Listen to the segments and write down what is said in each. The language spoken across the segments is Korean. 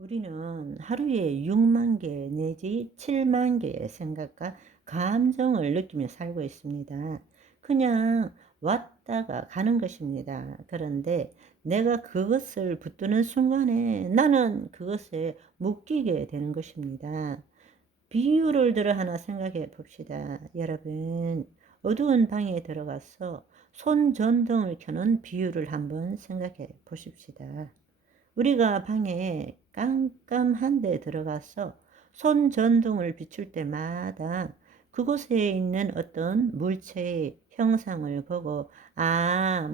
우리는 하루에 6만 개 내지 7만 개의 생각과 감정을 느끼며 살고 있습니다. 그냥 왔다가 가는 것입니다. 그런데 내가 그것을 붙드는 순간에 나는 그것에 묶이게 되는 것입니다. 비유를 들어 하나 생각해 봅시다. 여러분, 어두운 방에 들어가서 손전등을 켜는 비유를 한번 생각해 보십시다. 우리가 방에 깜깜한 데 들어가서 손전등을 비출 때마다 그곳에 있는 어떤 물체의 형상을 보고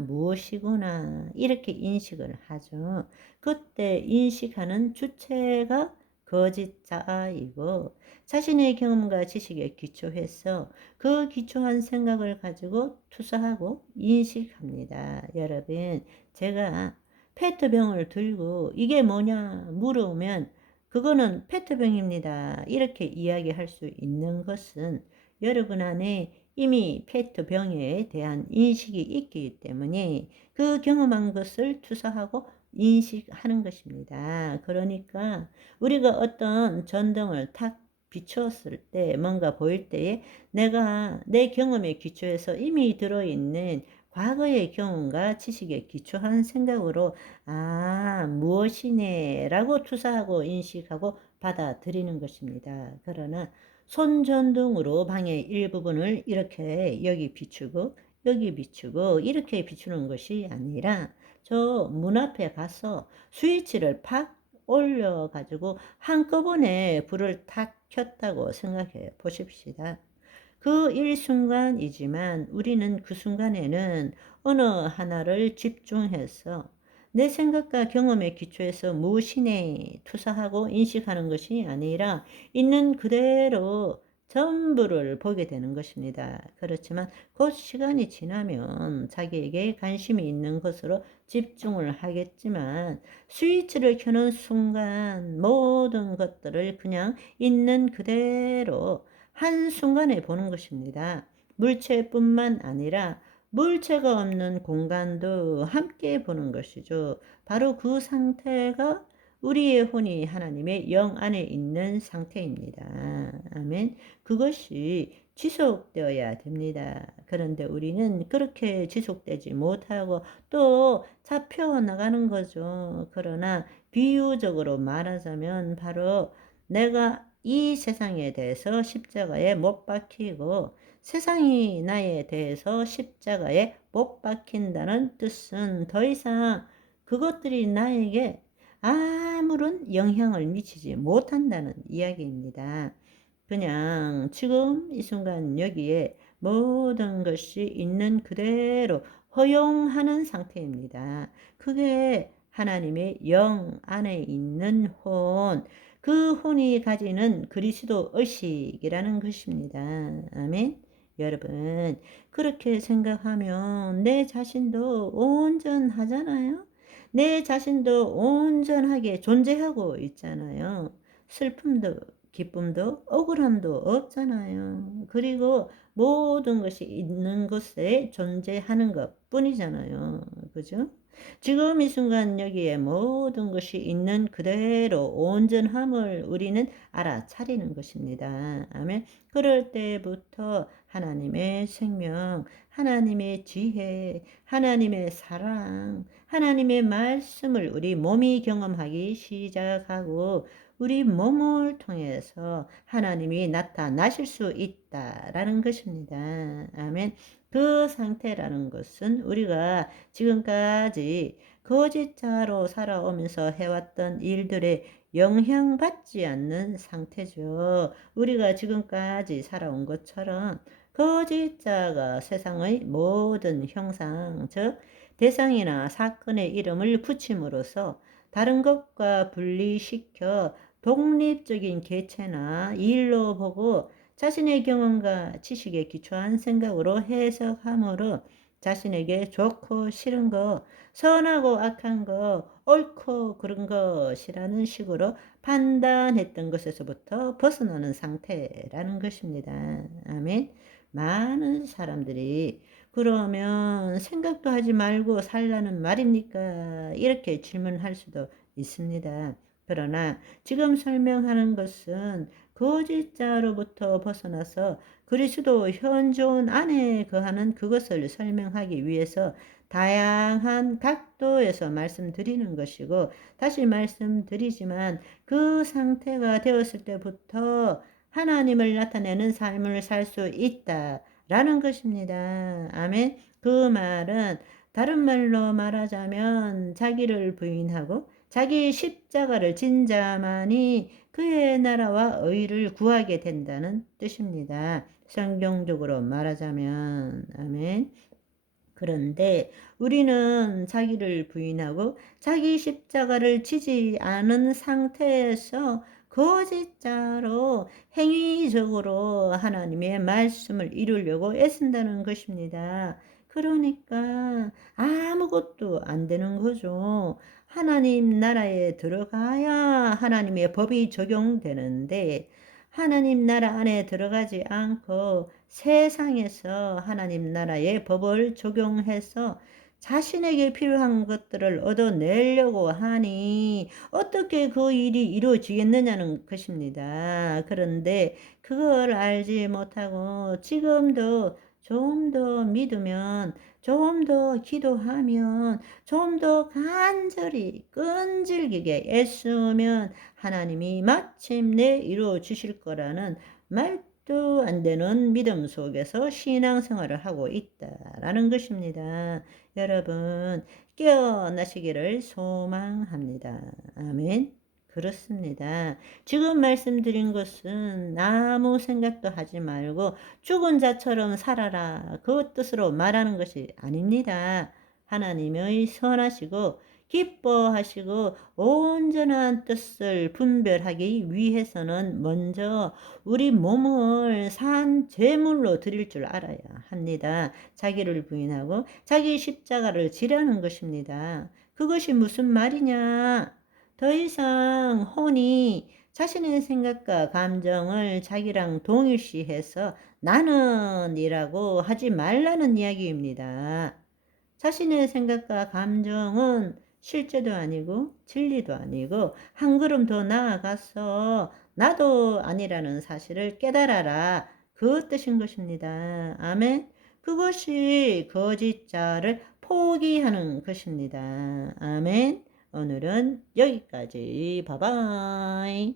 무엇이구나 이렇게 인식을 하죠. 그때 인식하는 주체가 거짓자이고 자신의 경험과 지식에 기초해서 그 기초한 생각을 가지고 투사하고 인식합니다. 여러분, 제가 페트병을 들고 이게 뭐냐 물으면 그거는 페트병입니다. 이렇게 이야기할 수 있는 것은 여러분 안에 이미 페트병에 대한 인식이 있기 때문에 그 경험한 것을 투사하고 인식하는 것입니다. 그러니까 우리가 어떤 전등을 탁 비추었을 때 뭔가 보일 때에 내가 내 경험에 기초해서 이미 들어있는 과거의 경험과 지식에 기초한 생각으로 무엇이네 라고 투사하고 인식하고 받아들이는 것입니다. 그러나 손전등으로 방의 일부분을 이렇게 여기 비추고 여기 비추고 이렇게 비추는 것이 아니라 저 문 앞에 가서 스위치를 팍 올려 가지고 한꺼번에 불을 탁 켰다고 생각해 보십시다. 그 일순간이지만 우리는 그 순간에는 어느 하나를 집중해서 내 생각과 경험에 기초해서 무엇이네 투사하고 인식하는 것이 아니라 있는 그대로 전부를 보게 되는 것입니다. 그렇지만 그 시간이 지나면 자기에게 관심이 있는 것으로 집중을 하겠지만 스위치를 켜는 순간 모든 것들을 그냥 있는 그대로 한순간에 보는 것입니다. 물체뿐만 아니라 물체가 없는 공간도 함께 보는 것이죠. 바로 그 상태가 우리의 혼이 하나님의 영 안에 있는 상태입니다. 아멘. 그것이 지속되어야 됩니다. 그런데 우리는 그렇게 지속되지 못하고 또 잡혀 나가는 거죠. 그러나 비유적으로 말하자면 바로 내가 이 세상에 대해서 십자가에 못 박히고 세상이 나에 대해서 십자가에 못 박힌다는 뜻은 더 이상 그것들이 나에게 아무런 영향을 미치지 못한다는 이야기입니다. 그냥 지금 이 순간 여기에 모든 것이 있는 그대로 허용하는 상태입니다. 그게 하나님의 영 안에 있는 혼, 그 혼이 가지는 그리스도 의식이라는 것입니다. 아멘. 여러분, 그렇게 생각하면 내 자신도 온전하잖아요. 내 자신도 온전하게 존재하고 있잖아요. 슬픔도 기쁨도 억울함도 없잖아요. 그리고 모든 것이 있는 곳에 존재하는 것 뿐이잖아요. 그죠? 지금 이 순간 여기에 모든 것이 있는 그대로 온전함을 우리는 알아차리는 것입니다. 아멘. 그럴 때부터 하나님의 생명, 하나님의 지혜, 하나님의 사랑, 하나님의 말씀을 우리 몸이 경험하기 시작하고 우리 몸을 통해서 하나님이 나타나실 수 있다라는 것입니다. 아멘. 그 상태라는 것은 우리가 지금까지 거짓자로 살아오면서 해왔던 일들에 영향받지 않는 상태죠. 우리가 지금까지 살아온 것처럼 거짓자가 세상의 모든 형상, 즉 대상이나 사건의 이름을 붙임으로써 다른 것과 분리시켜 독립적인 개체나 일로 보고 자신의 경험과 지식에 기초한 생각으로 해석함으로 자신에게 좋고 싫은 거, 선하고 악한 거, 옳고 그른 것이라는 식으로 판단했던 것에서부터 벗어나는 상태라는 것입니다. 아멘. 많은 사람들이 그러면 생각도 하지 말고 살라는 말입니까? 이렇게 질문할 수도 있습니다. 그러나 지금 설명하는 것은 거짓자로부터 벗어나서 그리스도 현존 안에 거하는 그것을 설명하기 위해서 다양한 각도에서 말씀드리는 것이고, 다시 말씀드리지만 그 상태가 되었을 때부터 하나님을 나타내는 삶을 살 수 있다라는 것입니다. 아멘. 그 말은 다른 말로 말하자면 자기를 부인하고 자기 십자가를 진 자만이 그의 나라와 의를 구하게 된다는 뜻입니다. 성경적으로 말하자면. 아멘. 그런데 우리는 자기를 부인하고 자기 십자가를 지지 않은 상태에서 거짓자로 행위적으로 하나님의 말씀을 이루려고 애쓴다는 것입니다. 그러니까 아무것도 안 되는 거죠. 하나님 나라에 들어가야 하나님의 법이 적용되는데, 하나님 나라 안에 들어가지 않고 세상에서 하나님 나라의 법을 적용해서 자신에게 필요한 것들을 얻어내려고 하니 어떻게 그 일이 이루어지겠느냐는 것입니다. 그런데 그걸 알지 못하고 지금도 좀 더 믿으면, 좀 더 기도하면, 좀 더 간절히 끈질기게 애쓰면 하나님이 마침내 이루어 주실 거라는 말도 안 되는 믿음 속에서 신앙생활을 하고 있다라는 것입니다. 여러분, 깨어나시기를 소망합니다. 아멘. 그렇습니다. 지금 말씀드린 것은 아무 생각도 하지 말고 죽은 자처럼 살아라, 그 뜻으로 말하는 것이 아닙니다. 하나님의 선하시고 기뻐하시고 온전한 뜻을 분별하기 위해서는 먼저 우리 몸을 산 제물로 드릴 줄 알아야 합니다. 자기를 부인하고 자기 십자가를 지라는 것입니다. 그것이 무슨 말이냐? 더 이상 혼이 자신의 생각과 감정을 자기랑 동일시해서 나는 이라고 하지 말라는 이야기입니다. 자신의 생각과 감정은 실제도 아니고 진리도 아니고 한 걸음 더 나아가서 나도 아니라는 사실을 깨달아라, 그 뜻인 것입니다. 아멘. 그것이 거짓자를 포기하는 것입니다. 아멘. 오늘은 여기까지. 바바이.